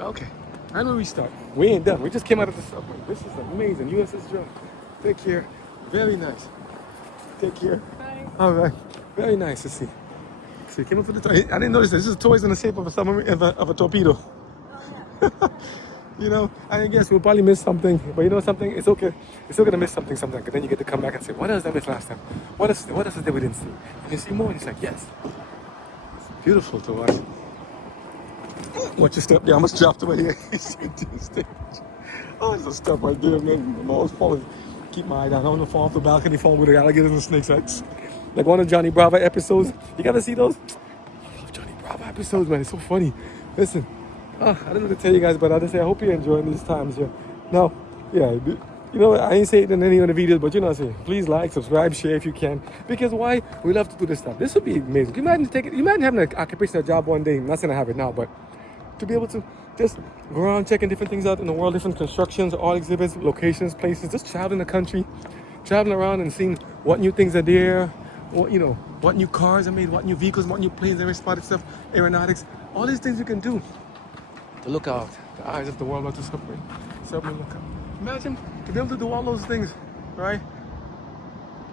Okay. I know we start. We ain't done. We just came out of the subway. This is amazing. USS John. Take care. Very nice. Take care. Bye. All right. Very nice to see. So you came up for the toy. I didn't notice this. This is toys in the shape of a submarine, of a torpedo. You know, I guess we'll probably miss something, but you know something? It's okay. It's okay to miss something sometimes, because then you get to come back and say, what else did I miss last time? What else did we didn't see? And you see more, and it's like, yes. It's beautiful to watch. Watch your step there. I almost dropped away here. Oh, there's some stuff right there, man. I'm always falling. Keep my eye down. I don't want to fall off the balcony, fall with the alligators and snakes. Like one of Johnny Bravo episodes. You gotta see those? I love Johnny Bravo episodes, man. It's so funny. Listen. I don't know what to tell you guys, but I'll just say I hope you're enjoying these times here. Now, yeah, you know, I ain't saying it in any of the videos, but you know what I'm saying. Please like, subscribe, share if you can. Because why? We love to do this stuff. This would be amazing. You imagine having an occupational job one day. I'm not saying I have it now, but to be able to just go around checking different things out in the world, different constructions, art exhibits, locations, places, just traveling the country, traveling around and seeing what new things are there, what, you know, what new cars are made, what new vehicles, what new planes are spotted, stuff, aeronautics, all these things you can do. To look out, the eyes of the world, not the submarine look out. Imagine to be able to do all those things, right?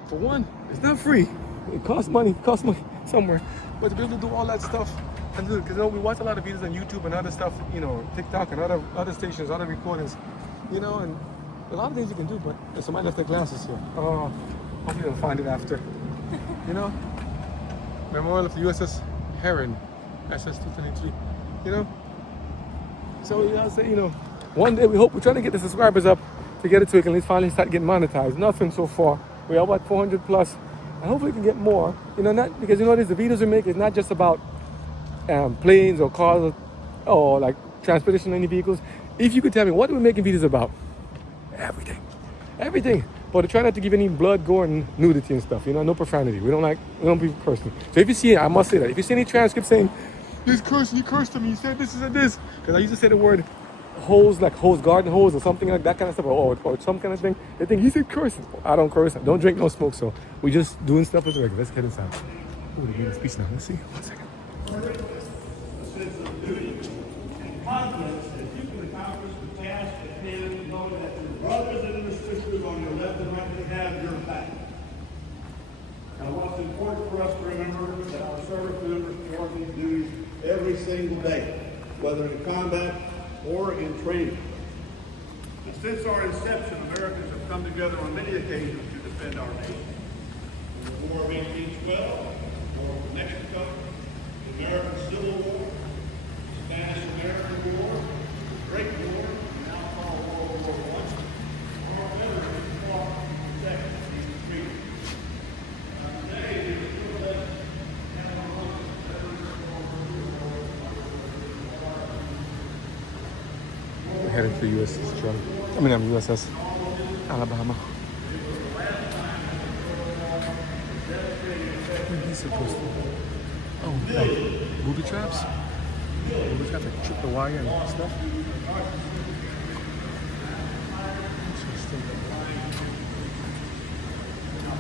For one, it's not free. It costs money somewhere. But to be able to do all that stuff and do it, because you know, we watch a lot of videos on YouTube and other stuff, you know, TikTok and other stations, other recordings, you know, and a lot of things you can do. But somebody left their glasses here. Oh, hopefully they'll find it after. You know, memorial of the USS Heron, SS-223. You know. So yeah, I say, you know, one day we're trying to get the subscribers up to get it so we can at least finally start getting monetized. Nothing so far. We're about 400 plus, and hopefully we can get more. You know, not because you know what it is, the videos we make is not just about planes or cars or like transportation in any vehicles. If you could tell me what are we making videos about? Everything. But to try not to give any blood, gore, and nudity and stuff. You know, no profanity. We don't be cursing. So if you see it, I must say that. If you see any transcript saying, "This cursing, you cursed me, you said this and this," because I used to say the word hose, like hose, garden hose, or something like that kind of stuff, or some kind of thing. They think he said cursing. I don't curse. I don't drink, no smoke. So we just doing stuff as regular. Let's get inside. Ooh, they're a speech now. Let's see. 1 second. A sense of duty and confidence that you can accomplish the task at hand, knowing that your brothers and your sisters on your left and right will have your back. Now, what's important for us to remember is that our service members perform these duties every single day, whether in combat or in training. And since our inception, Americans have come together on many occasions to defend our nation. In the War of 1812, the War of Mexico, the American Civil War, the Spanish-American War, the Great War, and now called World War I, our veterans fought to protect these freedoms. Today, we are still less than 100 veterans of World War I. We're heading to USS John. USS Alabama. What are these supposed to be? Oh, like booby traps? Booby traps, like trip the wire and stuff? Interesting.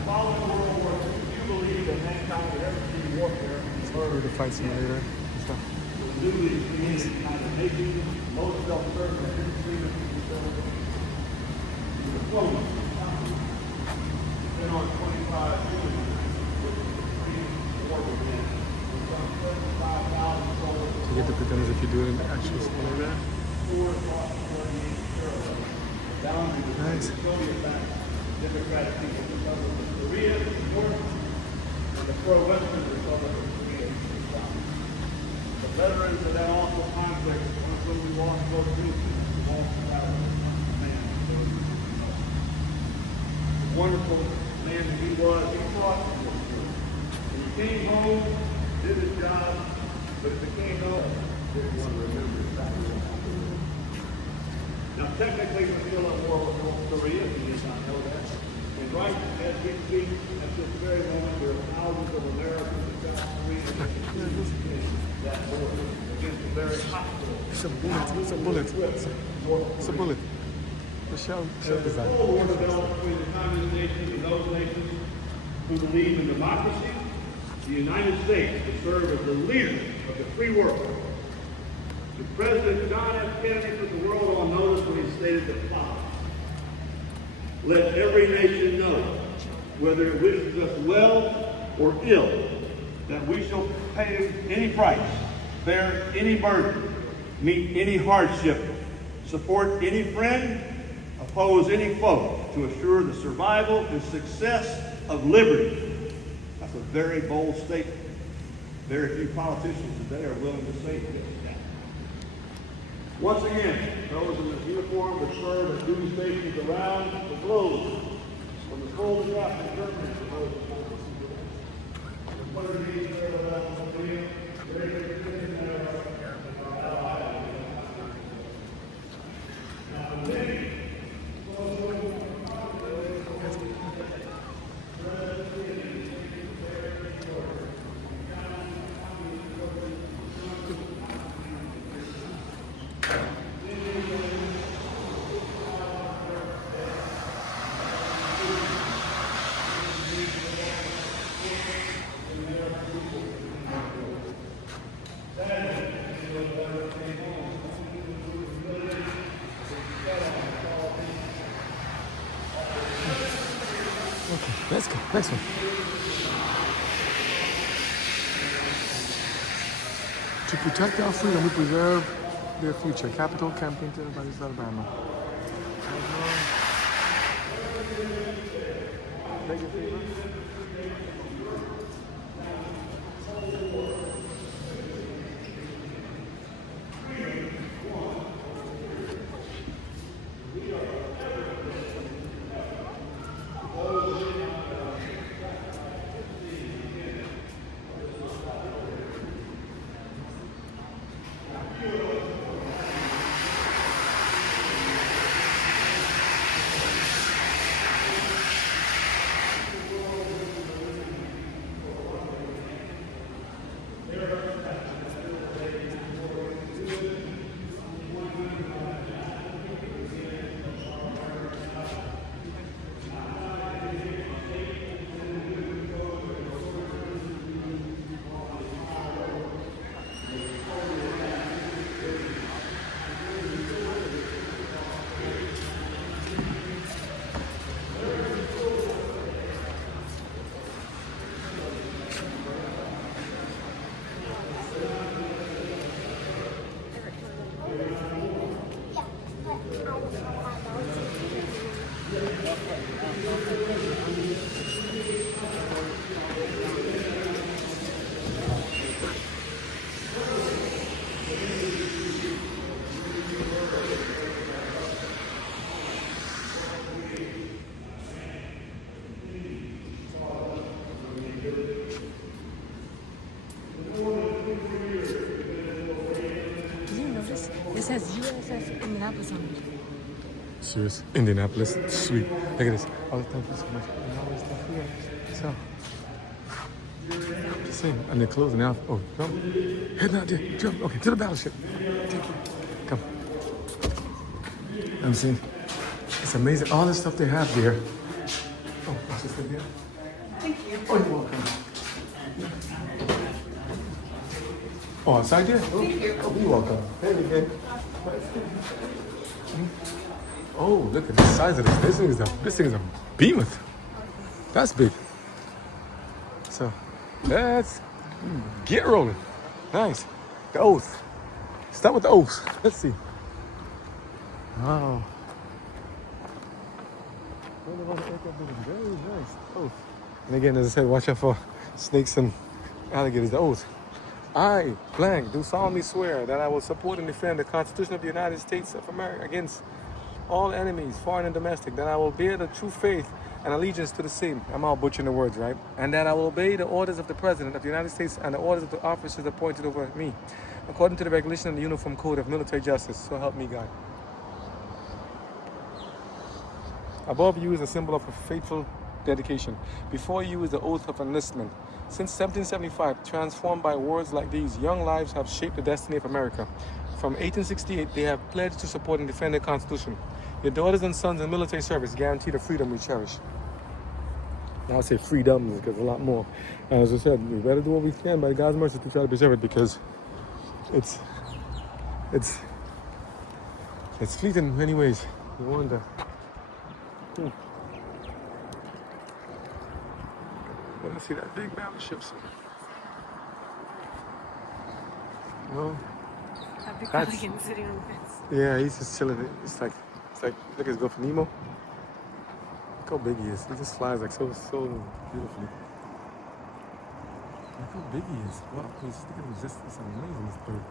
Following World War II, do you believe that mankind would ever see warfare? It's the fight simulator and stuff. Newly created nation, most self-serving industry diploma. Been on 25 years, which is the free war within. Some 75,000 soldiers. You get to pretend as if you're doing the actual simulator. Nice. Democratic People's Republic of Korea, North, and the pro-Western Republic of Korea. The veterans of that awful conflict, one of whom we lost both troops, lost battle, man. The wonderful man that he was, he fought. And he came home, did his job, but if he came home, didn't want to remember exactly what happened. Now, technically, we're still at war with North Korea, if you did not know that. And right as we speak, at this very moment, there are thousands of Americans in South Korea that war against the very hostile. It's a bullet. It's a bullet. It's a bullet. The shell design. The war developed between the communist nations and those nations who believe in democracy. The United States to serve as the leader of the free world. President John F. Kennedy put the world on notice when he stated the following: let every nation know, whether it wishes us well or ill, that we shall pay any price, bear any burden, meet any hardship, support any friend, oppose any foe, to assure the survival and success of liberty. That's a very bold statement. Very few politicians today are willing to say this. Once again, those in the uniform that serve at duty stations around the globe, from the cold drop in Germany to those Let's go. Next one. To protect our freedom, we preserve their future. Capital campaign to everybody, Alabama. Make it favor. It says USS Indianapolis on it. Serious. Indianapolis. Sweet. Look at this. Oh, thank you so much. And all this stuff here. So. Just saying. And they're closing out. Oh, come. Heading out there. Jump. Okay, to the battleship. Thank you. Come. I'm saying. It's amazing. All the stuff they have there. Oh, what's this thing there? Thank you. Oh, you're welcome. Oh, outside there? Oh, you're welcome. Hey, again. Oh, look at the size of this. This thing is a behemoth. That's big. So, let's get rolling. Nice. The oath. Start with the oath. Let's see. Wow. Very nice. Oath. And again, as I said, watch out for snakes and alligators. The oath. I, blank, do solemnly swear that I will support and defend the Constitution of the United States of America against all enemies, foreign and domestic, that I will bear the true faith and allegiance to the same. I'm all butchering the words, right? And that I will obey the orders of the President of the United States and the orders of the officers appointed over me, according to the regulation and the Uniform Code of Military Justice. So help me God. Above you is a symbol of a faithful dedication. Before you is the oath of enlistment. Since 1775, transformed by words like these, young lives have shaped the destiny of America. From 1868, they have pledged to support and defend the Constitution. Your daughters and sons in military service guarantee the freedom we cherish. Now I say freedoms because a lot more. And as I said, we better do what we can by God's mercy to try to preserve it, because it's it's fleeting in many ways. You wonder. I see that big battleship. No. I've been That's- calling sitting on the fence. Yeah, he's just chilling. It's like look at his go for Nemo. Look how big he is. He just flies like so beautifully. Look how big he is. Wow, look at him. It's amazing, this bird.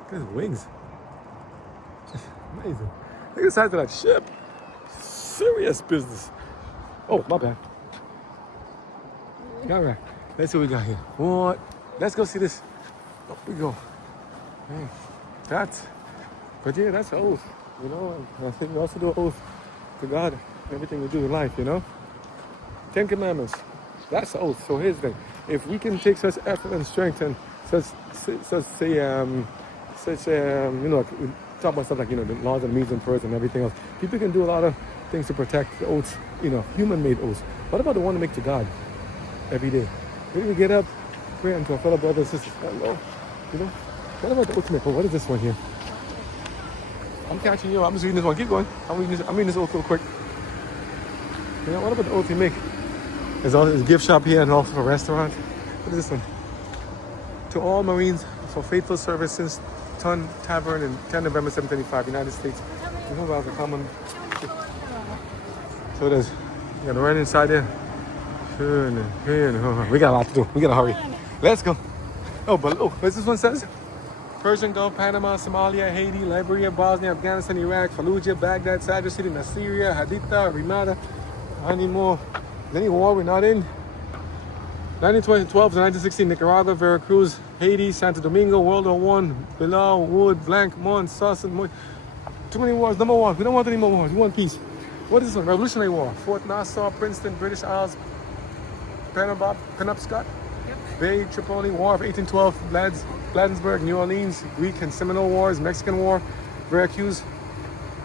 Look at his wings. Amazing. Look at the size of that ship. Serious business. Oh, my bad. All right. Let's see what we got here. What? Let's go see this. Up we go. Hey, that's an oath. You know, and I think we also do an oath to God. Everything we do in life, you know. 10 Commandments. That's the oath. So here's the thing. If we can take such effort and strength and you know, like, we talk about stuff like, you know, the laws and means and prayers and everything else. People can do a lot of things to protect the oaths, you know, human-made oaths. What about the one to make to God every day? When we get up, pray unto our fellow brothers and sisters. Hello, you know. What about the oath to make? Oh, what is this one here? I'm catching you. I'm just reading this one. Keep going. I'm reading this oath real quick. You know, what about the oath you make? There's a gift shop here and also a restaurant. What is this one? To all Marines for faithful service since Ton Tavern in 10 November 1735, United States. You know about the common. So there's, you gotta run inside there. We got a lot to do. We gotta hurry. Let's go. Oh, but look, what's this one says? Persian Gulf, Panama, Somalia, Haiti, Liberia, Bosnia, Afghanistan, Iraq, Fallujah, Baghdad, Sadr City, Nasiriyah, Haditha, Ramada, anymore. Is any war we're not in? 1912 to 1916, Nicaragua, Veracruz, Haiti, Santo Domingo, World War I, Bilal, Wood, Blanc, Mons, Sasson, too many wars, number one. We don't want any more wars. We want peace. What is this one? Revolutionary War. Fort Nassau, Princeton, British Isles, Penobscot, Bay, Tripoli, War of 1812, Bladensburg, New Orleans, Greek and Seminole Wars, Mexican War, Veracruz,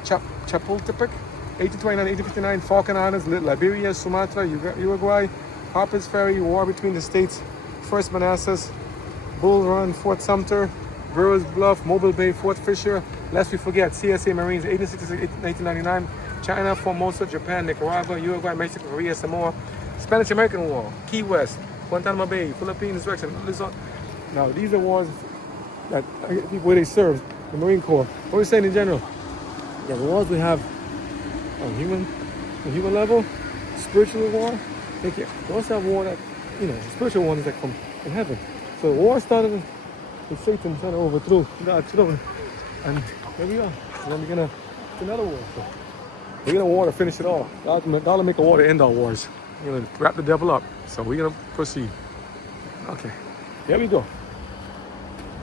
Chapultepec, 1829, 1859, Falkland Islands, Liberia, Sumatra, Uruguay, Harper's Ferry, War between the states, First Manassas, Bull Run, Fort Sumter, Burroughs Bluff, Mobile Bay, Fort Fisher, lest we forget, CSA Marines, 1866, 1999, China, Formosa, Japan, Nicaragua, Uruguay, Mexico, Korea, Samoa, Spanish-American War, Key West, Guantanamo Bay, Philippines, Rex, and Luzon. Now, these are wars that where they served, the Marine Corps. What are we saying in general? Yeah, the wars we have on human level, spiritual war. We also have war that, you know, spiritual ones that come from heaven. So the war started with Satan trying to overthrow God's throne. And here we are. And then we're gonna do another war. So we're gonna war to finish it all. God will make a war to end our wars. We're gonna wrap the devil up. So we're gonna proceed. Okay, here we go.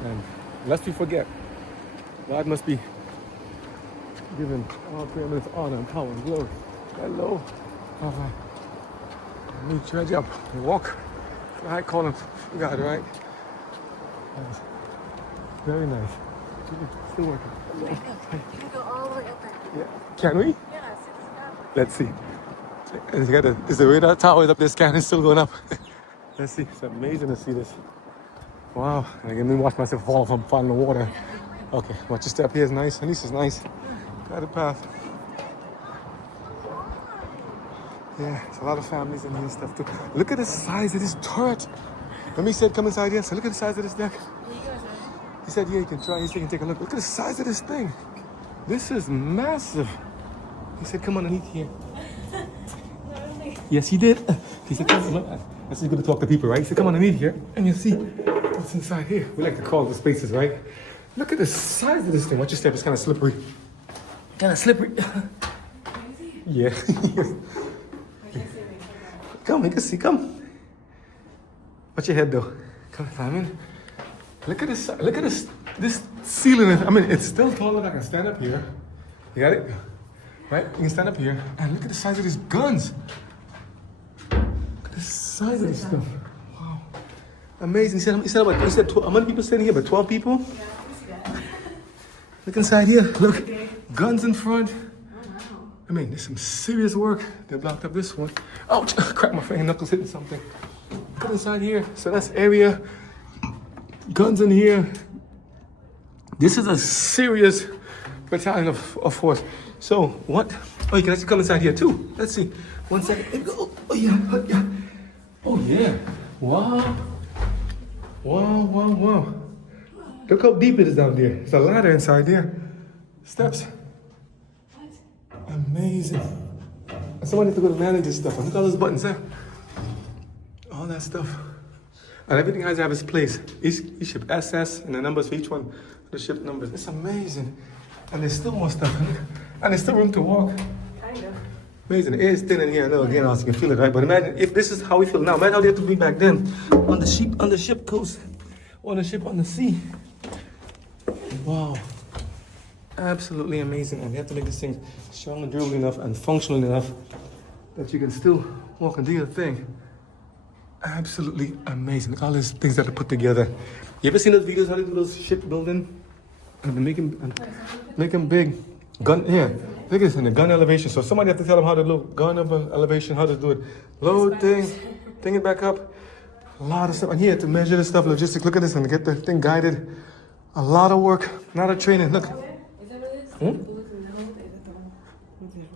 And lest we forget, God must be given all preeminence, honor, and power and glory. Hello. All right. Me dredge up and walk. I call him God, right? That's very nice. Still working. Hello. You can go all the way up there. Yeah. Can we? Yeah, see this guy. Let's see. Is the radar tower up there scanning still going up? Let's see. It's amazing to see this. Wow. And I can watch myself fall from falling in the water. Okay, watch your step here is nice. And this is nice. Got a path. Yeah, it's a lot of families in here and stuff too. Look at the size of this turret. When he said come inside here, so look at the size of this deck. He said, yeah, you can try. He said, you can take a look. Look at the size of this thing. This is massive. He said, come underneath here. Yes, he did. He said, come look. That's just going to talk to people, right? He said, come underneath here, and you'll see what's inside here. We like to call the spaces, right? Look at the size of this thing. Watch your step. It's kind of slippery. Kind of slippery. Yeah. Come, you can see. Come. Watch your head, though. Come, climb in. Look at this. Look at this ceiling. I mean, it's still tall enough I can stand up here. You got it? Right? You can stand up here. And look at the size of these guns. Look at the size of this stuff. Wow. Amazing. He said how many people sitting here? But 12 people? Yeah, we see that. Look inside here. Look. Guns in front. I mean, there's some serious work. They blocked up this one. Ouch! Cracked my finger knuckles hitting something. Look inside here. So that's area. Guns in here. This is a serious battalion of force. So what? Oh, you can actually come inside here too. Let's see. 1 second. Oh yeah, oh yeah. Oh yeah. Wow. Wow. Look how deep it is down there. There's a ladder inside there. Steps. Amazing. Someone has to go to manage this stuff. Look at all those buttons there. All that stuff. And everything has to have its place. Each ship SS and the numbers for each one. The ship numbers. It's amazing. And there's still more stuff. And there's still room to walk. Kind of. Amazing. It is thin in here. I know again, also you can feel it, right? But imagine if this is how we feel now. Imagine how they had to be back then. On the ship coast. On the ship on the sea. Wow. Absolutely amazing. And you have to make this thing strong and durable enough and functional enough that you can still walk and do your thing. Absolutely amazing. Look at all these things that are put together. You ever seen those videos how they do those ship building? And they make them big. Gun, yeah. Look at this in the gun elevation. So somebody have to tell them how to do gun elevation, how to do it. Load thing it back up. A lot of stuff. And here to measure this stuff, logistics. Look at this and get the thing guided. A lot of work, a lot of training. Look. Is that what it is?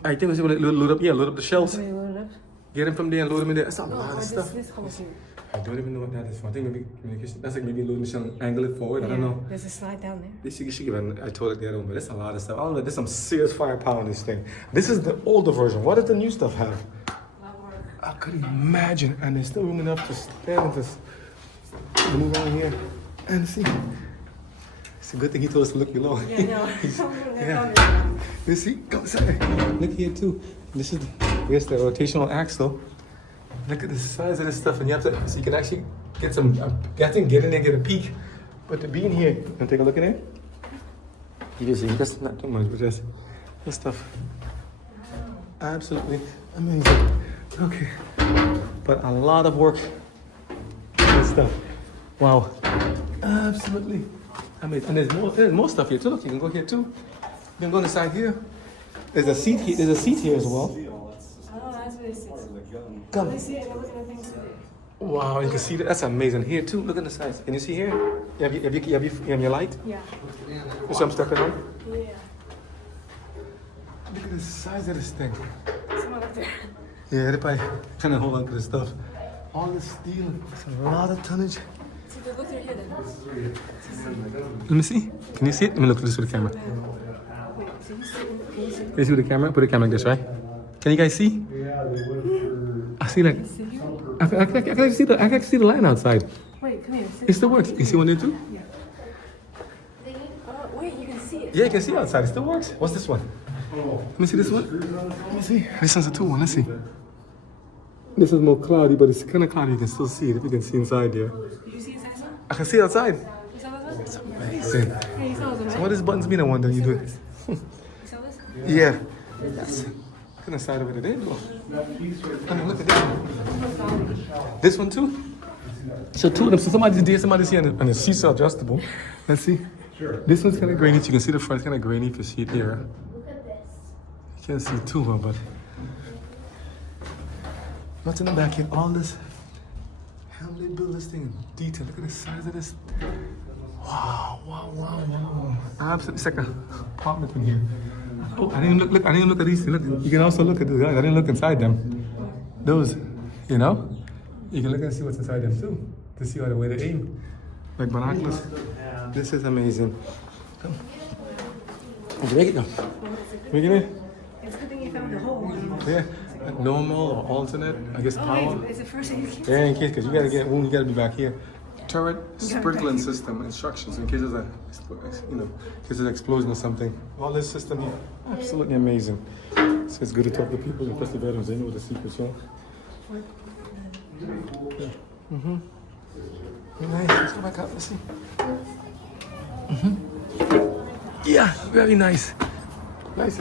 I think we should load up the shells. Can you load it up? Get them from there and load them in there. That's a lot of But stuff. this whole thing. I don't even know what that is for. I think maybe communication. That's like maybe loading the shell and angle it forward. I don't know. There's a slide down there. This you should give it. I told it the other one, but that's a lot of stuff. I don't know. There's some serious firepower in this thing. This is the older version. What does the new stuff have? I couldn't imagine. And there's still room enough to stand this. To move around here and see. It's a good thing he told us to look below. Yeah, Yeah. You see? Come inside. Look here too. This is, I guess, the rotational axle. Look at the size of this stuff, and you have to, so you can actually get some, I think get in there and get a peek. But to be in here, you can take a look at it. You just see, that's not too much, but just this stuff. Absolutely amazing. Okay. But a lot of work. This stuff. Wow. Absolutely amazing. And there's more stuff here too. Look, you can go here too. You can go on the side here. There's a seat here. There's a seat here as well. Oh, that's what it says. Come. I see it. I'm looking at things today. Wow, you can see that. That's amazing. Here too. Look at the size. Can you see here? You have your light? Yeah. You see I'm stuck on? Yeah. Look at the size of this thing. Someone up there. Yeah, they're probably trying to hold on to this stuff. All this steel. It's a lot of tonnage. See, look through here then. Let me see. Can you see it? Let me look at this with the camera. Wait, so you see, can you see? Can you see with the camera? Put the camera like this, right? Can you guys see? I see like, See here? I can actually see the line outside. Wait, come here. It still works. You see one there too? Yeah. Oh, wait, you can see it. Yeah, you can see outside. It still works. What's this one? Let me see this one. Let me see. This one's a 2-1. Let's see. This is more cloudy, but it's kind of cloudy. You can still see it if you can see inside there. Did you see inside some? I can see outside. You saw this one? It's amazing. Yeah, you saw this one, So right? what does buttons mean? I wonder. You do it. You saw this? Yeah. That's kind of side of it. They do. I mean, look at this one. This one too. So two of them. So somebody's there, somebody's here, and the seats are adjustable. Let's see. This one's kind of grainy. You can see the front kind of grainy if you see it there. You can't see too well, but what's in the back here? All this. How they build this thing in detail. Look at the size of this. Wow. Absolutely. It's like a apartment in here. Oh, I didn't look. I didn't look at these. Look, you can also look at the guys. I didn't look inside them. Those, you know, you can look and see what's inside them too, to see how the way they aim, like binoculars. This is amazing. Come. Did you make it? No. Make it in? It's a good thing you found the hole. Yeah. Normal or alternate, I guess power. It's the first thing you can see. Yeah, in case, because you gotta get wound, you gotta be back here. Turret sprinkling system instructions in case there's a, you know, in case there's an explosion or something. All this system here, absolutely amazing. So it's good to talk to people, especially veterans. They know what the secrets are. Yeah. Very nice. Let's go back up. Let's see. Yeah, very nice. Nice.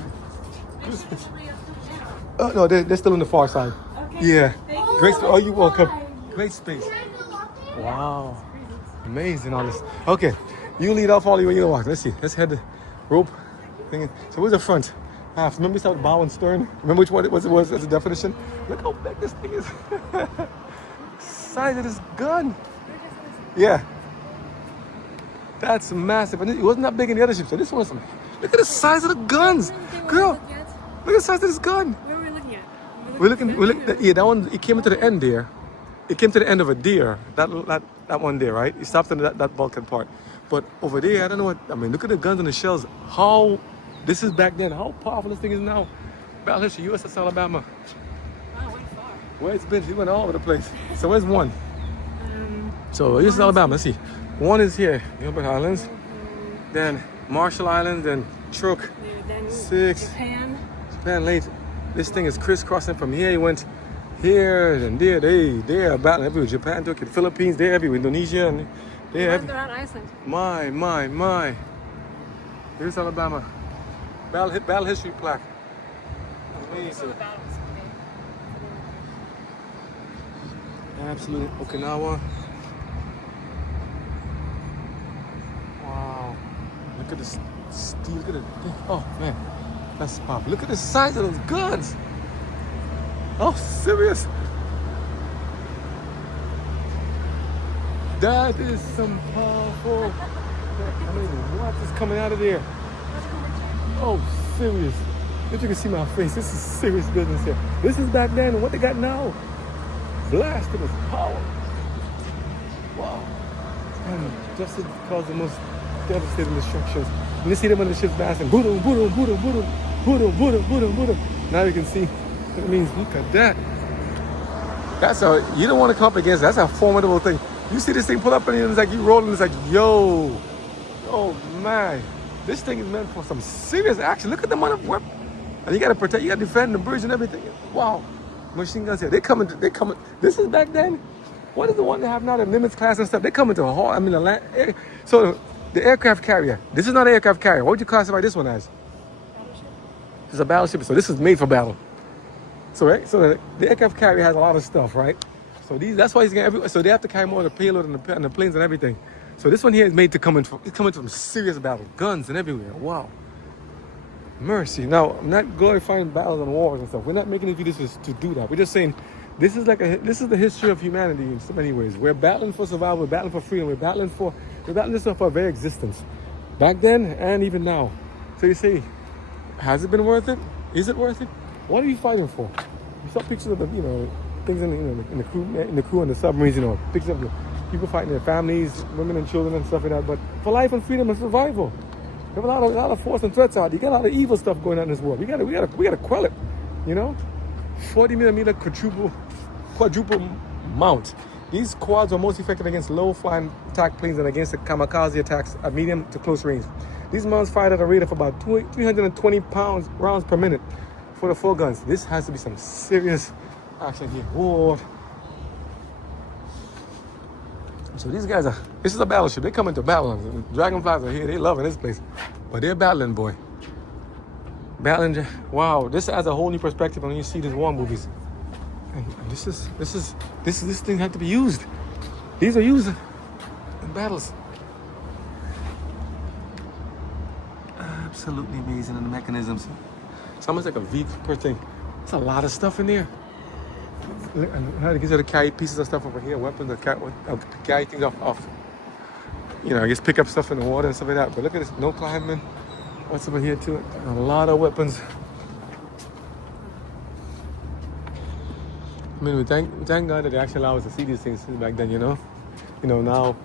Good space. Oh no, they're still on the far side. Okay. Yeah. Thank you. Great. Oh, you welcome. Great space. Wow. Amazing all this. Okay. You lead off all the way you walk. Let's see. Let's head the rope thing. So where's the front? Remember we started bow and stern? Remember which one it was as a definition? Look how big this thing is. Size of this gun. Yeah. That's massive. And it wasn't that big in the other ship. So this one's some. Look at the size of the guns, girl. Look at the size of this gun. Where were we looking at? We're looking. Yeah, that one. It came into the end there. It came to the end of a deer. That one there, right? It stopped in that bulkhead part. But over there, I don't know what. I mean, look at the guns and the shells. How this is back then. How powerful this thing is now. Battleship USS Alabama. Wow, went far. Where it's been, it went all over the place. So where's one? So USS Alabama. Let's see. One is here, Gilbert Islands. Then Marshall Islands. Then Truk. Then 6. Japan late. This thing is crisscrossing from here. He went here and there. They're battling everywhere. Japan took it. Philippines. They're everywhere. Indonesia and they're everywhere. around Iceland. My. Here's Alabama. Battle history plaque. Amazing. Absolutely. Okinawa. Wow. Look at this steel. Look at it. Oh man. That's powerful. Look at the size of those guns. Oh, serious. That is some powerful. I mean, what is coming out of there? Oh, serious. If you can see my face, this is serious business here. This is back then, and what they got now. Blasted with power. Wow. And just to cause the most devastating destructions. And you see them on the ship's blasting. Boom, boom, boom, boom, boom, boom, boom, boom, boom. Now you can see what it means. Look at that. You don't want to come up against that. That's a formidable thing. You see this thing pull up and it's like you rolling, it's like, yo. Oh man. This thing is meant for some serious action. Look at the amount of weapons. And you gotta protect, you gotta defend the bridge and everything. Wow. Machine guns here. They coming. This is back then. What is the one they have now, the Nimitz class and stuff? They come into a hall. I mean, so the aircraft carrier. This is not an aircraft carrier. What would you classify this one as? Battleship. It's a battleship. So this is made for battle. So right. So the aircraft carrier has a lot of stuff, right? So that's why he's getting so they have to carry more of the payload and the planes and everything. So this one here is made to come in from serious battle, guns and everywhere. Wow. Mercy. Now, I'm not glorifying battles and wars and stuff. We're not making any videos to do that. We're just saying this is the history of humanity in so many ways. We're battling for survival, we're battling for freedom, we're battling this stuff for our very existence. Back then and even now. So you say, has it been worth it? Is it worth it? What are you fighting for? You saw pictures of the, things in the crew and the submarines, pictures of the people fighting their families, women and children and stuff like that. But for life and freedom and survival. We have a lot of force and threats out. You got a lot of evil stuff going on in this world. We gotta quell it. 40mm quadruple mount. These quads are most effective against low-flying attack planes and against the kamikaze attacks at medium to close range. These mounts fired at a rate of about 320 rounds per minute for the 4 guns. This has to be some serious action here. Whoa. So these guys this is a battleship. They come into battle. Dragonflies are here. They loving this place. But they're battling, boy. Battling. Wow, this adds a whole new perspective when you see these war movies. And this thing had to be used. These are used in battles. Absolutely amazing in the mechanisms. It's almost like a V per thing. It's a lot of stuff in there. I guess to carry pieces of stuff over here, weapons, carry things off. I guess pick up stuff in the water and stuff like that. But look at this, no climbing. What's over here too? A lot of weapons. I mean, we thank God that they actually allow us to see these things back then. Now.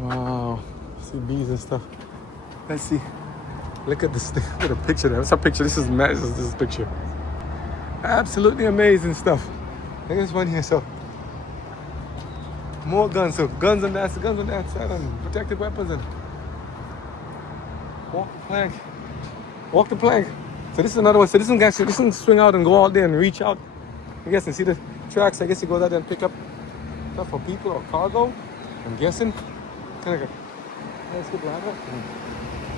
Wow, see bees and stuff. Let's see. Look at this thing. Look at the picture there. What's a picture? This is picture. Absolutely amazing stuff. Look at this one here. So more guns. So guns on that side and protected weapons and walk the plank. So this is another one. So this one swing out and go out there and reach out. I guess and see the tracks. I guess he goes out there and pick up stuff for people or cargo. I'm guessing. Kind of like a nice good ladder.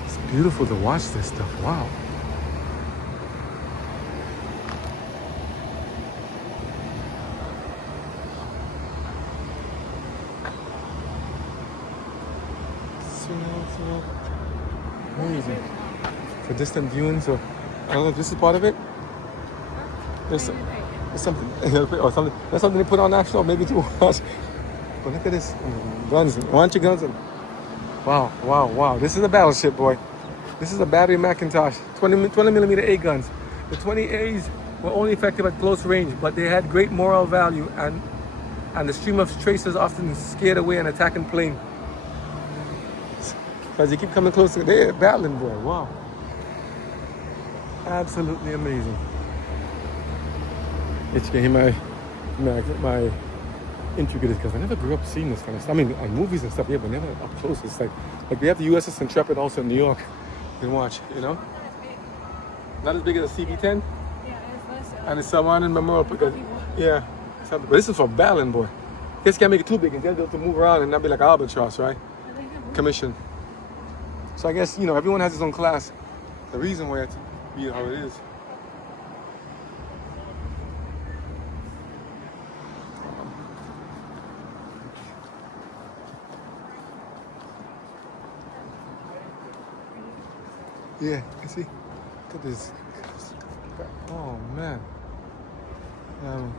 It's beautiful to watch this stuff. Wow. So amazing. For distant viewing, so I don't know if this is part of it. There's It's something, or something. That's something they put on national, maybe to watch. But look at this, guns. Why aren't you guns? Wow, wow, wow. This is a battleship, boy. This is a battery Macintosh, 20 millimeter A guns. The 20As were only effective at close range, but they had great moral value, and the stream of tracers often scared away an attacking plane. Because they keep coming closer, they're battling, boy. Wow. Absolutely amazing. You can hear my intricate, because I never grew up seeing this kind of stuff. I mean, on movies and stuff, yeah, but never up close. It's like we have the USS Intrepid also in New York. You can watch, you know? Not as big as a CB-10. Yeah, it's less. And it's someone in Memorial because, yeah. But this is for battling, boy. This can't make it too big, and they'll be able to move around and not be like albatross, right? Commission. So I guess, you know, everyone has his own class. The reason why it's be how it is. Yeah, you see? Look at this. Oh, man.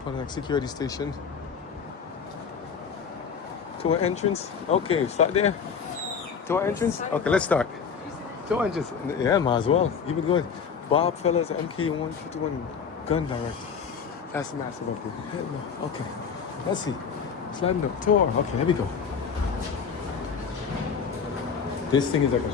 Part of like security station. To our entrance. Okay, start there. To our entrance. Okay, let's start. To our entrance. Yeah, might as well. Keep it going. Bob Fellas, MK151 gun direct. That's massive up here. Okay, let's see. Sliding up. Tour. Okay, here we go. This thing is like a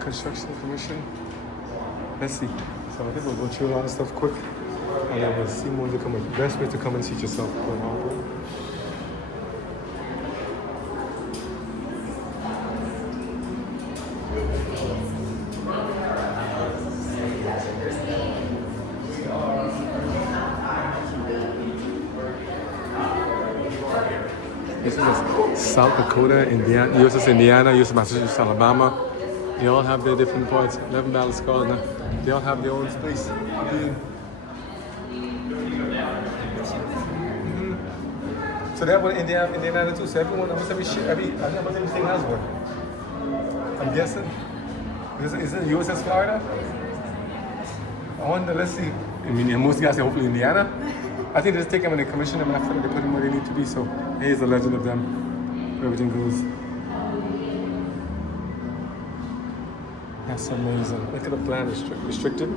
construction commission. Let's see. So I think we'll go through a lot of stuff quick, and then we'll see more to come with. Best way to come and teach yourself going on. This is South Dakota, Indiana, USS Indiana, USS Massachusetts, Alabama. They all have their different parts. 11 battle scars now. They all have their own space. So they have one in Indiana too. So everyone, almost everything has one. I'm guessing. Is it USS Florida? I wonder, let's see. I mean, most guys say hopefully Indiana. I think they just take them and they commission them after they put them where they need to be. So here's the legend of them, where everything goes. That's amazing. Look at the plan, restricted.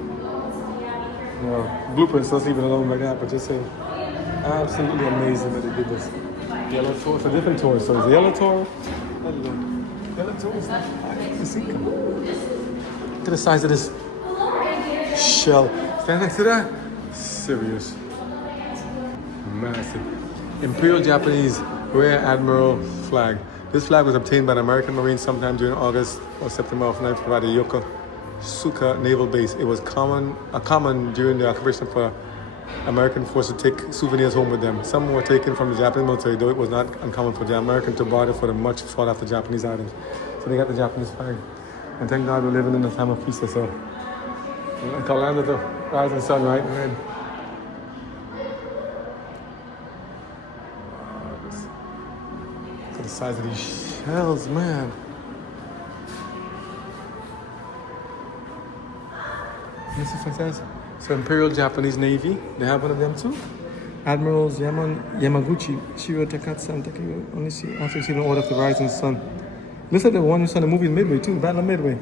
No, blueprints, let's leave it alone like that, but just saying. Absolutely amazing that they did this. Yellow tour, it's a different tour. So it's the yellow tour. Yellow tour is not, I can see them. Look at the size of this shell. Stand next to that? Serious. Massive. Imperial Japanese Rear Admiral flag. This flag was obtained by the American Marines sometime during August or September of 19 by the Yokosuka Naval Base. It was common during the occupation for American forces to take souvenirs home with them. Some were taken from the Japanese military, though it was not uncommon for the American to barter for the much sought after Japanese items. So they got the Japanese flag. And thank God we're living in a time of peace, so. Like our land of the rising sun, right? Red. Look at the size of these shells, man. This is what it says. So Imperial Japanese Navy, they have one of them too. Admirals Yamaguchi, Shiro Takatsu, and Takeo only see after receiving order of the rising sun. Looks like the one you saw in the movie Midway too, Battle of Midway.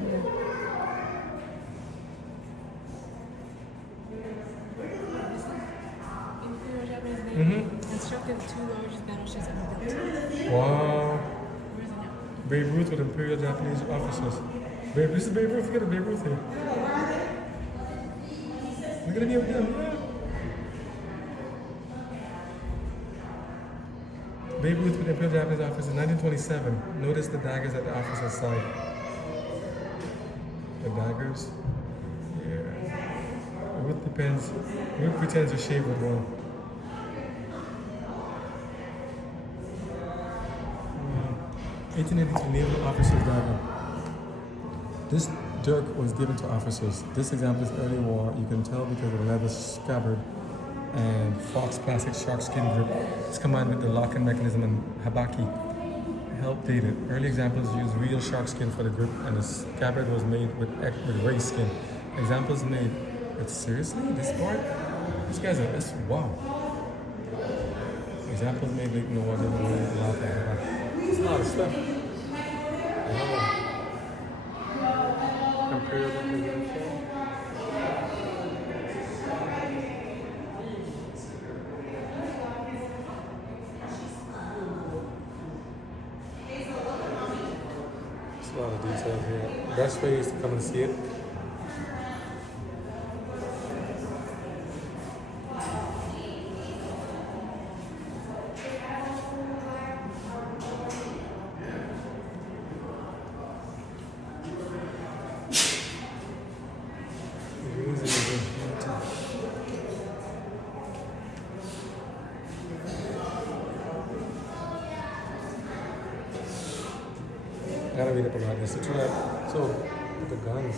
Imperial Japanese Navy constructed the two largest battleships ever built. Wow. Where is it now? Babe Ruth with Imperial Japanese officers. Babe, this is Babe Ruth. Look at Babe Ruth here. Look at it again. Babe Ruth with Imperial Japanese officers in 1927. Notice the daggers at the officer's side. The daggers? Yeah. Ruth pretends to shave with one. 1882 Naval Officer's Dagger. This dirk was given to officers. This example is early war. You can tell because of the leather scabbard and fox plastic shark skin grip. It's combined with the locking mechanism and habaki. Help dated. Early examples used real shark skin for the grip, and the scabbard was made with ray skin. Examples made. It's seriously this part? This guy's this wow. Examples made like no other way to laugh at. It's a lot of stuff. Compared to the a lot of details here. Best way is to come and see it. I gotta read up about this. So the guns.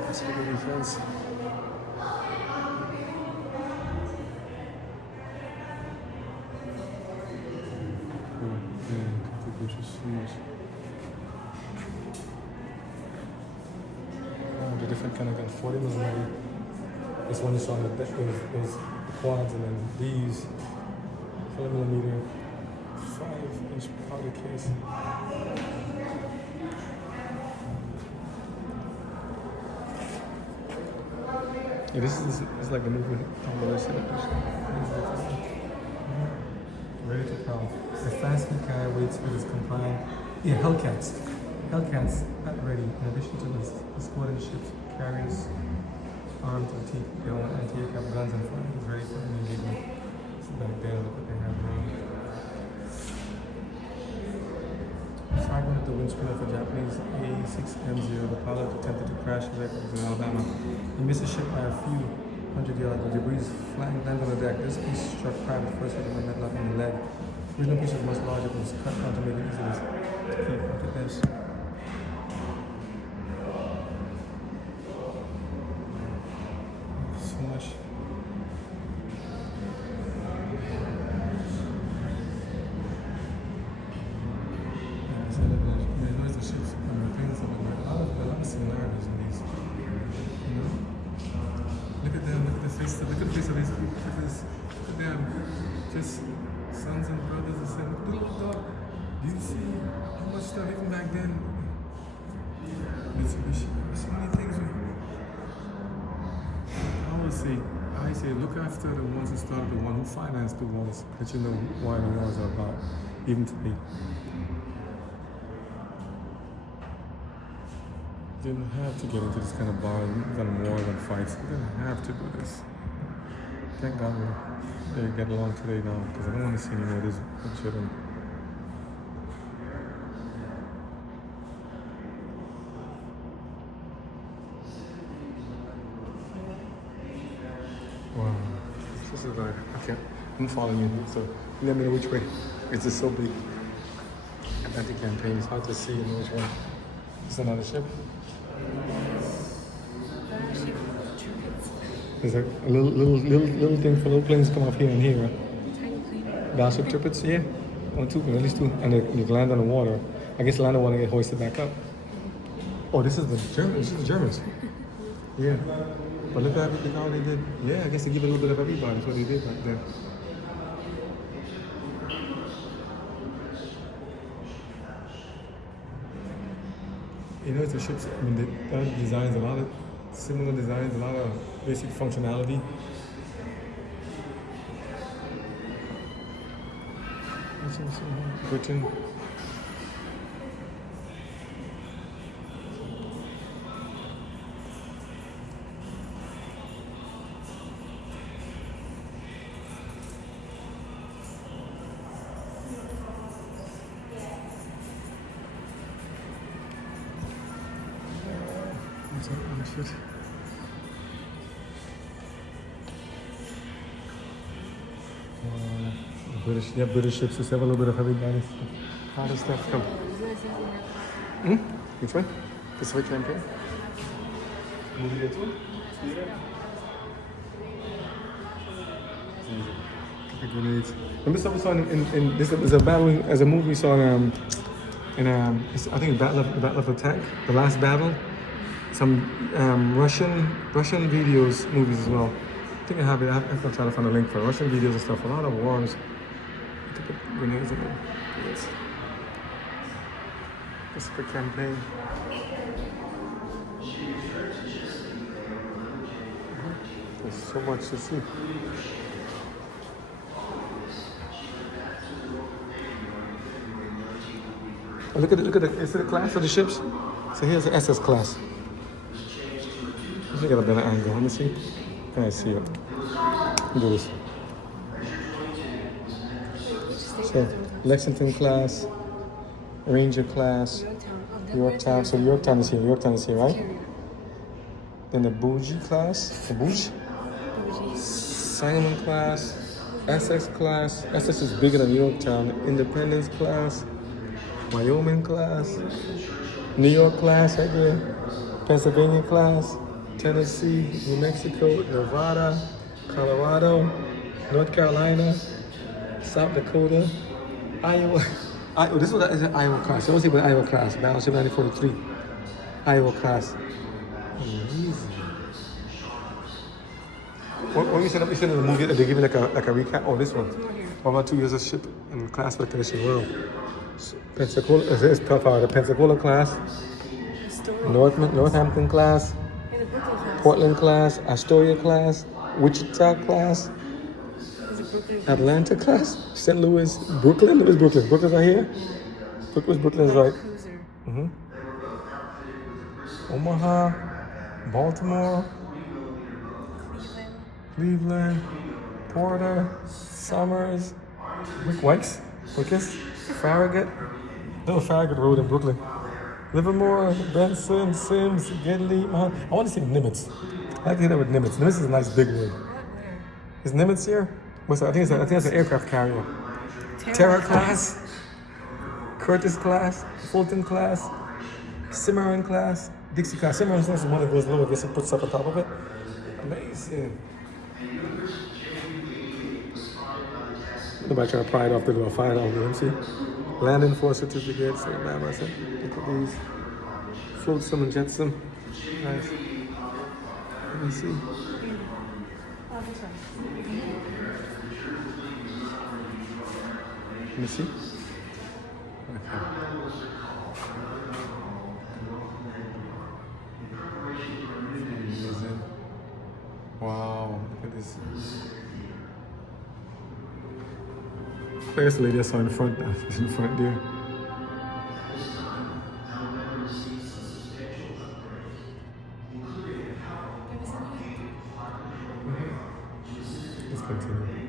That's for the defense. So much. The different kind of gun, 40 millimeter. This one you saw in the deck was quads, and then these 40 millimeter, 5-inch powder case. Yeah, this is like the movement on the other side. Ready to pound. The fast food carrier weight speed is compliant. Yeah, Hellcats. Hellcats at ready. In addition to this, escorting ships, carriers, armed anti-aircraft guns and fire is ready for any engagement. So back there, look what they have now. Fragment of the windscreen of a Japanese A6M0. The pilot attempted to crash his aircraft in Alabama. He missed the ship by a few hundred yards. The debris flying landed on the deck. This piece struck Private first with a medlock in the leg. The original piece was much larger, but was cut down to make it easier to keep. Look at this. So much. There's the ships and things like that. A lot of similarities in these. You know? Look at them, look at the face of these people. Look at this. Look at them. Just sons and brothers and saying, look at the little dog. Do you see how much stuff even back then? There's so many things. I say, look after the ones who started the one who financed the wars, that you know why the wars are about, even today. You didn't have to get into this kind of bar and wars and fights. You didn't have to do this. Thank God we get along today now, because I don't want to see any more of this children. Wow. This is like, I'm following you, so let me know which way. It's just so big. Atlantic campaign, it's hard to see in which one. It's another ship. Battleship trinkets. There's a little thing for little planes come off here and here. Tiny plane. Battleship trippets, yeah. One, two, at least two. And they land on the water. I guess land on the water and get hoisted back up. Oh, this is the Germans. This is the Germans. Yeah. But look at how they did. Yeah, I guess they give a little bit of everybody. That's what they did back then. You know, it's the ships, I mean, they have designs, a lot of similar designs, a lot of basic functionality. Britain. British ships, just have a little bit of everybody. How does that come? Which one? Pacific Campaign? Movie there too? The grenades. Remember something we saw in this was a battle as a movie we saw I think Battle of Attack, the last battle. Some Russian videos, movies as well. I think I have it. I'm gonna try to find a link for Russian videos and stuff. A lot of wars. To put grenades in them. Yes. Pacific Campaign. There's so much to see. Oh, look at is it the class of the ships? So here's the SS class. Let me get a better angle. Let me see. Can I see it? Do this. So Lexington class, Ranger class, Yorktown. So Yorktown is here. Yorktown is here, right? Then the Bougie class, the Bougie. Simon class, Essex class. Essex is bigger than Yorktown. Independence class, Wyoming class, New York class right there, Pennsylvania class, Tennessee, New Mexico, Nevada, Colorado, North Carolina, South Dakota, Iowa. This one is an Iowa class. So let's see about Iowa class. Battleship 1943. Iowa class. Amazing. What you said in the movie that they give you like a recap? Oh, this one. What about 2 years of ship and class speculation world? Pensacola, it's tough out. The Pensacola class, Northampton class, Portland class, Astoria class, Wichita class, Atlanta class, St. Louis, Brooklyn. Where's Brooklyn? Brooklyn's right here. Brooklyn's right. Omaha, Baltimore, Cleveland, Porter, Summers, Wicks, Farragut. Little Farragut Road in Brooklyn. Livermore, Benson, Sims, Gedley. I want to say Nimitz. I like to hear that with Nimitz. Nimitz is a nice big word. Is Nimitz here? What's that? I think it's an aircraft carrier. Terra class, Curtis class, Fulton class, Cimarron class, Dixie class. Cimarron is the one that goes lower, gets and puts stuff on top of it. Amazing. Nobody trying to pry it off, they're going to fire it off. Let me see. Landing force certificates. Look at these. Flotsam and jetsam. Nice. Let me see. Let me see. Okay. Amazing. Wow, look at this. There's the lady I saw in front there. Let's continue.